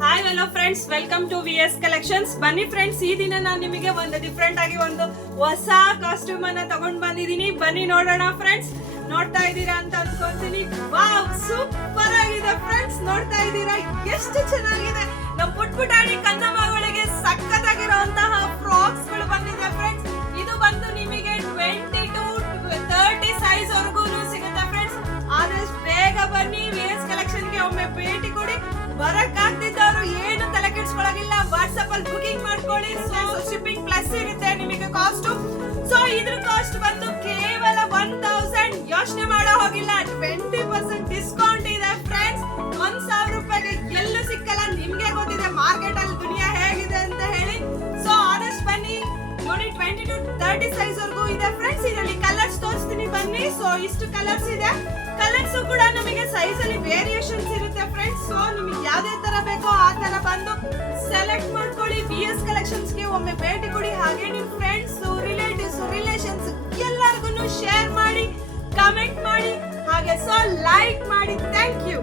Hi hello friends, welcome to VS collections. ಬನ್ನಿ friends, ಈ ದಿನ ನಾನು ನಿಮಗೆ ಒಂದು ಡಿಫ್ರೆಂಟ್ ಆಗಿ ಒಂದು ಹೊಸ ಕಾಸ್ಟ್ಯೂಮ್ ಅನ್ನ ತಗೊಂಡ್ ಬಂದಿದ್ದೀನಿ. ಬನ್ನಿ ನೋಡೋಣ ಫ್ರೆಂಡ್ಸ್. ನೋಡ್ತಾ ಇದ್ದೀರಾ ಅಂತ ಅನ್ಕೊಂತೀನಿ. ವಾವ್, ಸೂಪರ್ ಆಗಿದೆ ಫ್ರೆಂಡ್ಸ್. ನೋಡ್ತಾ ಇದ್ದೀರಾ ಎಷ್ಟು ಚೆನ್ನಾಗಿದೆ. ನಮ್ಮ ಪುಟ್ಪುಟಾಣಿ ಕಂದಮ್ಮಗಳಿಗೆ ಸಕ್ಕತ್ತಾಗಿರುವಂತಹ ಫ್ರಾಕ್ಸ್ ಗಳು ಬಂದಿದೆ ಫ್ರೆಂಡ್ಸ್. ಇದು ಬಂದು ನಿಮಗೆ 20 to 30 ಸೈಜ್ ವರೆಗೂ ಸಿಗುತ್ತೆ ಫ್ರೆಂಡ್ಸ್. ಆದಷ್ಟು ಬೇಗ ಬನ್ನಿ, VS ಕಲೆಕ್ಷನ್ ಗೆ ಒಮ್ಮೆ ಭೇಟಿ ಕೊಡಿ. ಬರಕ್ ಆಗ್ತಿದ್ದವರು ಏನು ತಲೆ ಕೆಡಿಸ್ಕೊಳ್ಳೋಗಿಲ್ಲ, ವಾಟ್ಸ್ಆಪ್ ಅಲ್ಲಿ ಬುಕಿಂಗ್ ಮಾಡ್ಕೊಳ್ಳಿ. ಶಿಪ್ಪಿಂಗ್ ಪ್ಲಸ್ ಇರುತ್ತೆ ನಿಮಗೆ ಕಾಸ್ಟ್. ಸೊ ಇದ್ರ ಕಾಸ್ಟ್ ಬಂದು ಕೇವಲ 1000. ಯೋಚನೆ ಮಾಡೋ ಹೋಗಿಲ್ಲ, 20% ಡಿಸ್ಕೌಂಟ್ ಇದೆ ಫ್ರೆಂಡ್ಸ್. 1000 ರೂಪಾಯಿಗೆ ಎಲ್ಲೂ ಸಿಕ್ಕಲ್ಲ. ನಿಮ್ಗೆ ಗೊತ್ತಿದೆ ಮಾರ್ಕೆಟ್ ಅಲ್ಲಿ ದುನಿಯಾ ಹೇಗಿದೆ ಅಂತ ಹೇಳಿ. ಸೊ ಆದಷ್ಟು ಬನ್ನಿ ನೋಡಿ. 20 to 30 ಸೈಜ್ ವರೆಗೂ ಇದೆ ಫ್ರೆಂಡ್ಸ್. ಇದರಲ್ಲಿ ಕಲರ್ಸ್ ತೋರಿಸ್ತೀನಿ ಬನ್ನಿ. ಸೊ ಇಷ್ಟು ಕಲರ್ಸ್ ಇದೆ. ಕಲರ್ಸ್ ಕೂಡ ನಮಗೆ ಸೈಜ್ ಅಲ್ಲಿ ವೇರಿಯೇಷನ್ಸ್ ಇರುತ್ತೆ ಫ್ರೆಂಡ್ಸ್. ಸೊ ನಿಮಗೆ ಯಾವ್ದೇ ತರ ಬೇಕೋ ಆ ತರ ಬಂದು ಸೆಲೆಕ್ಟ್ ಮಾಡ್ಕೊಳ್ಳಿ. VS ಕಲೆಕ್ಷನ್ಸ್ ಗೆ ಒಮ್ಮೆ ಭೇಟಿ ಕೊಡಿ. ಹಾಗೆ ನಿಮ್ ಫ್ರೆಂಡ್ಸ್, ರಿಲೇಟಿವ್ಸ್, ರಿಲೇಷನ್ಸ್ ಎಲ್ಲರಿಗೂ ಶೇರ್ ಮಾಡಿ, ಕಮೆಂಟ್ ಮಾಡಿ, ಹಾಗೆ ಸೊ ಲೈಕ್ ಮಾಡಿ. Thank you.